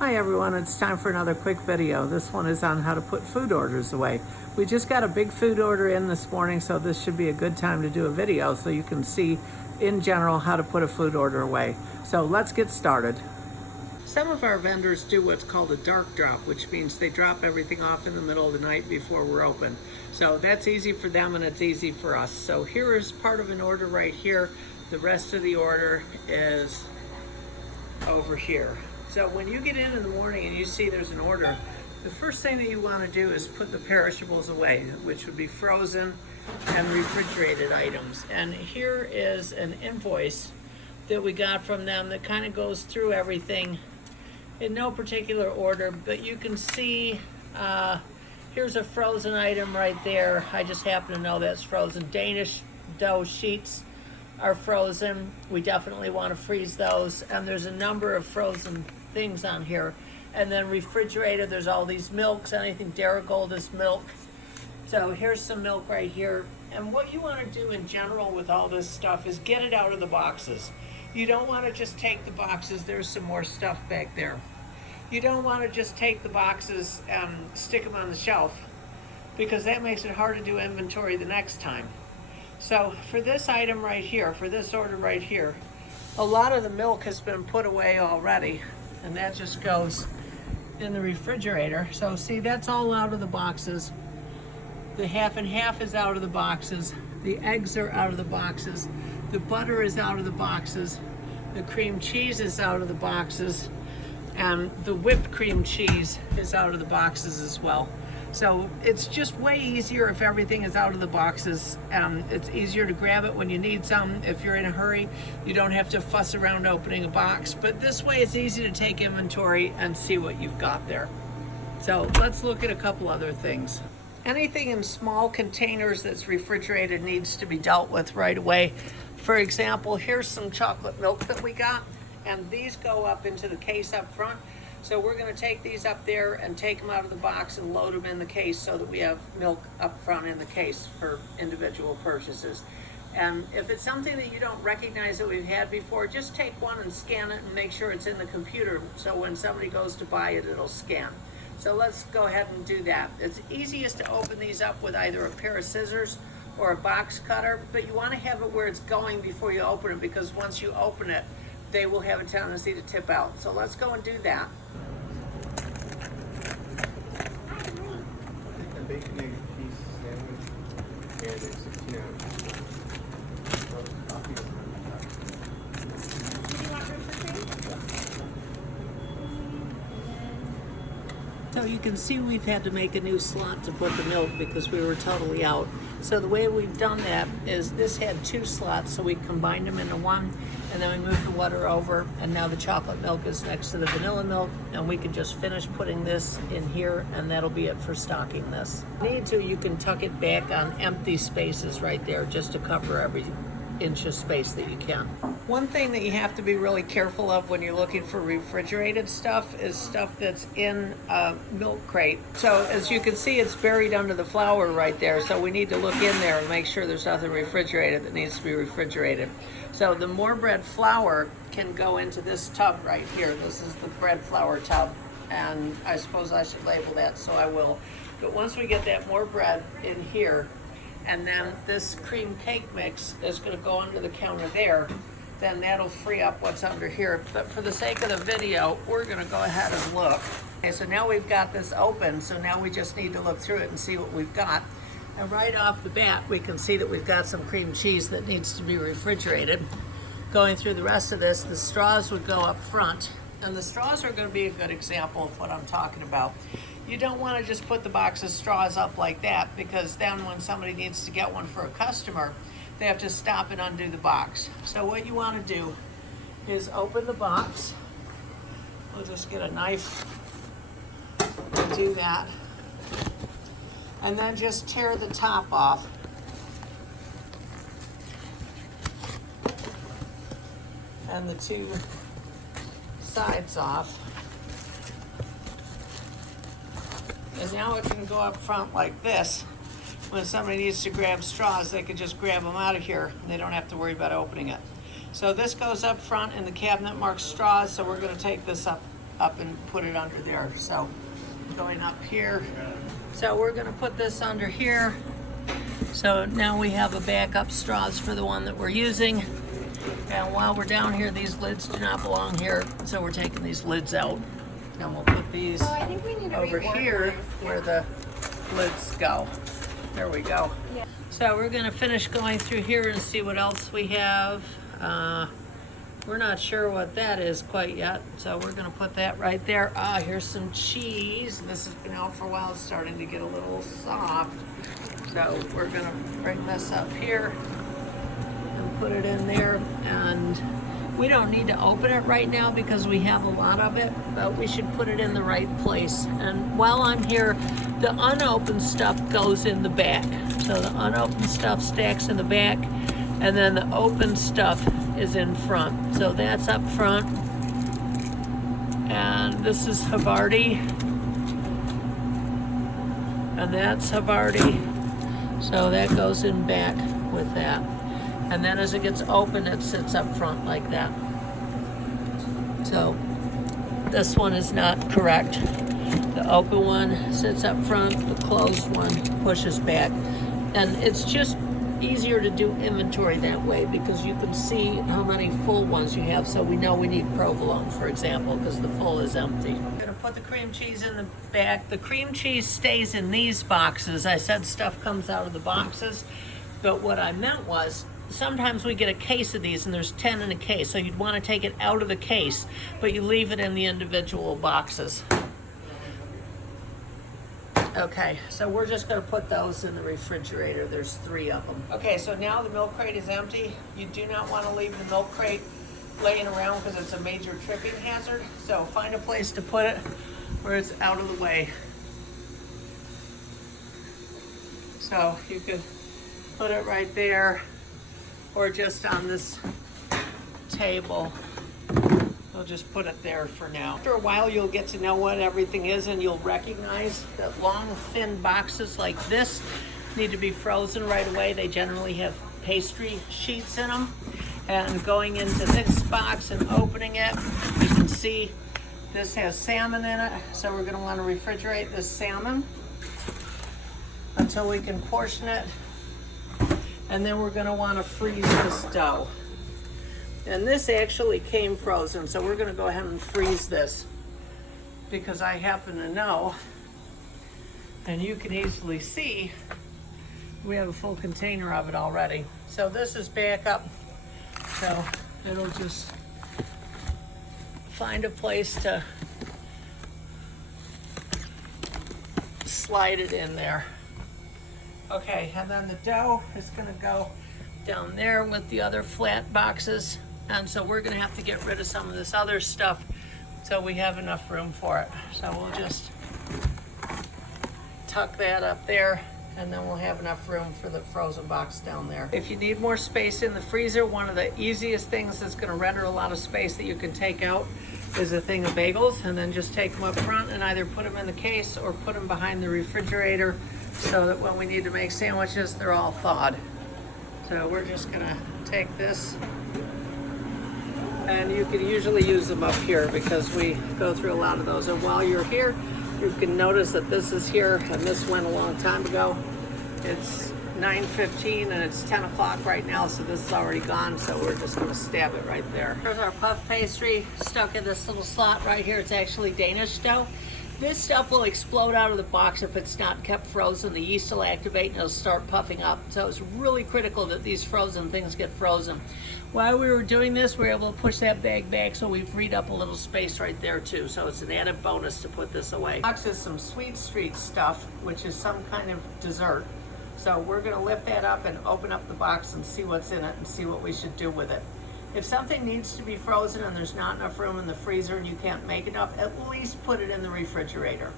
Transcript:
Hi everyone, it's time for another quick video. This one is on how to put food orders away. We just got a big food order in this morning, so this should be a good time to do a video so you can see in general how to put a food order away. So let's get started. Some of our vendors do what's called a dark drop, which means they drop everything off in the middle of the night before we're open. So that's easy for them and it's easy for us. So here is part of an order right here. The rest of the order is over here. So when you get in the morning and you see there's an order, the first thing that you want to do is put the perishables away, which would be frozen and refrigerated items. And here is an invoice that we got from them that kind of goes through everything in no particular order, but you can see here's a frozen item right there. I just happen to know that's frozen. Danish dough sheets are frozen. We definitely want to freeze those. And there's a number of frozen things on here. And then refrigerated, there's all these milks, anything Darigold is milk. So here's some milk right here. And what you want to do in general with all this stuff is get it out of the boxes. You don't want to just take the boxes. There's some more stuff back there. You don't want to just take the boxes and stick them on the shelf, because that makes it hard to do inventory the next time. So for this item right here, for this order right here, a lot of the milk has been put away already, and that just goes in the refrigerator. So see, that's all out of the boxes. The half and half is out of the boxes. The eggs are out of the boxes. The butter is out of the boxes. The cream cheese is out of the boxes. And the whipped cream cheese is out of the boxes as well. So it's just way easier if everything is out of the boxes. It's easier to grab it when you need some. If you're in a hurry, you don't have to fuss around opening a box. But this way it's easy to take inventory and see what you've got there. So let's look at a couple other things. Anything in small containers that's refrigerated needs to be dealt with right away. For example, here's some chocolate milk that we got, and these go up into the case up front. So we're going to take these up there and take them out of the box and load them in the case so that we have milk up front in the case for individual purchases. And if it's something that you don't recognize that we've had before, just take one and scan it and make sure it's in the computer, so when somebody goes to buy it, it'll scan. So let's go ahead and do that. It's easiest to open these up with either a pair of scissors or a box cutter, but you want to have it where it's going before you open it, because once you open it, they will have a tendency to tip out. So let's go and do that. Bacon egg cheese sandwich and a 16 ounce. So you can see we've had to make a new slot to put the milk because we were totally out. So the way we've done that is this had two slots, so we combined them into one, and then we moved the water over, and now the chocolate milk is next to the vanilla milk, and we can just finish putting this in here, and that'll be it for stocking this. If you need to, you can tuck it back on empty spaces right there just to cover every inch of space that you can. One thing that you have to be really careful of when you're looking for refrigerated stuff is stuff that's in a milk crate. So as you can see, it's buried under the flour right there. So we need to look in there and make sure there's nothing refrigerated that needs to be refrigerated. So the more bread flour can go into this tub right here. This is the bread flour tub, and I suppose I should label that, so I will. But once we get that more bread in here, and then this cream cake mix is going to go under the counter there, then that'll free up what's under here. But for the sake of the video, we're going to go ahead and look. Okay, so now we've got this open, so now we just need to look through it and see what we've got. And right off the bat, we can see that we've got some cream cheese that needs to be refrigerated. Going through the rest of this, the straws would go up front, and the straws are going to be a good example of what I'm talking about. You don't want to just put the box of straws up like that, because then when somebody needs to get one for a customer, they have to stop and undo the box. So what you want to do is open the box. We'll just get a knife and do that. And then just tear the top off. And the two sides off. And now it can go up front like this. When somebody needs to grab straws, they can just grab them out of here and they don't have to worry about opening it. So this goes up front in the cabinet marked straws, so we're going to take this up up and put it under there. So going up here. So we're gonna put this under here. So now we have a backup straws for the one that we're using. And while we're down here, these lids do not belong here. So we're taking these lids out. And we'll put these I think we need to over here where the lids go. There we go. Yeah. So we're gonna finish going through here and see what else we have. We're not sure what that is quite yet, so we're gonna put that right there. Here's some cheese. This has been out for a while. It's starting to get a little soft. So we're gonna bring this up here and put it in there. And we don't need to open it right now because we have a lot of it, but we should put it in the right place. And while I'm here, the unopened stuff goes in the back. So the unopened stuff stacks in the back, and then the open stuff is in front. So that's up front. And this is Havarti. And that's Havarti. So that goes in back with that. And then as it gets open, it sits up front like that. So this one is not correct. The open one sits up front, the closed one pushes back. And it's just easier to do inventory that way because you can see how many full ones you have. So we know we need provolone, for example, because the full is empty. I'm gonna put the cream cheese in the back. The cream cheese stays in these boxes. I said stuff comes out of the boxes, but what I meant was sometimes we get a case of these and there's 10 in a case. So you'd want to take it out of the case, but you leave it in the individual boxes. Okay, so we're just gonna put those in the refrigerator. There's 3 of them. Okay, so now the milk crate is empty. You do not want to leave the milk crate laying around because it's a major tripping hazard. So find a place to put it where it's out of the way. So you could put it right there or just on this table. We'll just put it there for now. After a while, you'll get to know what everything is and you'll recognize that long, thin boxes like this need to be frozen right away. They generally have pastry sheets in them. And going into this box and opening it, you can see this has salmon in it. So we're gonna wanna refrigerate this salmon until we can portion it. And then we're gonna wanna freeze this dough. And this actually came frozen, so we're gonna go ahead and freeze this because I happen to know, and you can easily see, we have a full container of it already. So this is back up, so it'll just find a place to slide it in there. Okay, and then the dough is gonna go down there with the other flat boxes. And so we're gonna have to get rid of some of this other stuff so we have enough room for it. So we'll just tuck that up there and then we'll have enough room for the frozen box down there. If you need more space in the freezer, one of the easiest things that's gonna render a lot of space that you can take out is a thing of bagels, and then just take them up front and either put them in the case or put them behind the refrigerator so that when we need to make sandwiches, they're all thawed. So we're just gonna take this, and you can usually use them up here because we go through a lot of those. And while you're here, you can notice that this is here and this went a long time ago. It's 9:15 and it's 10 o'clock right now, so this is already gone, so we're just gonna stab it right there. Here's our puff pastry stuck in this little slot right here. It's actually Danish dough. This stuff will explode out of the box if it's not kept frozen. The yeast will activate and it'll start puffing up. So it's really critical that these frozen things get frozen. While we were doing this, we were able to push that bag back, so we freed up a little space right there too. So it's an added bonus to put this away. Box is some Sweet Street stuff, which is some kind of dessert. So we're gonna lift that up and open up the box and see what's in it and see what we should do with it. If something needs to be frozen and there's not enough room in the freezer and you can't make enough, at least put it in the refrigerator.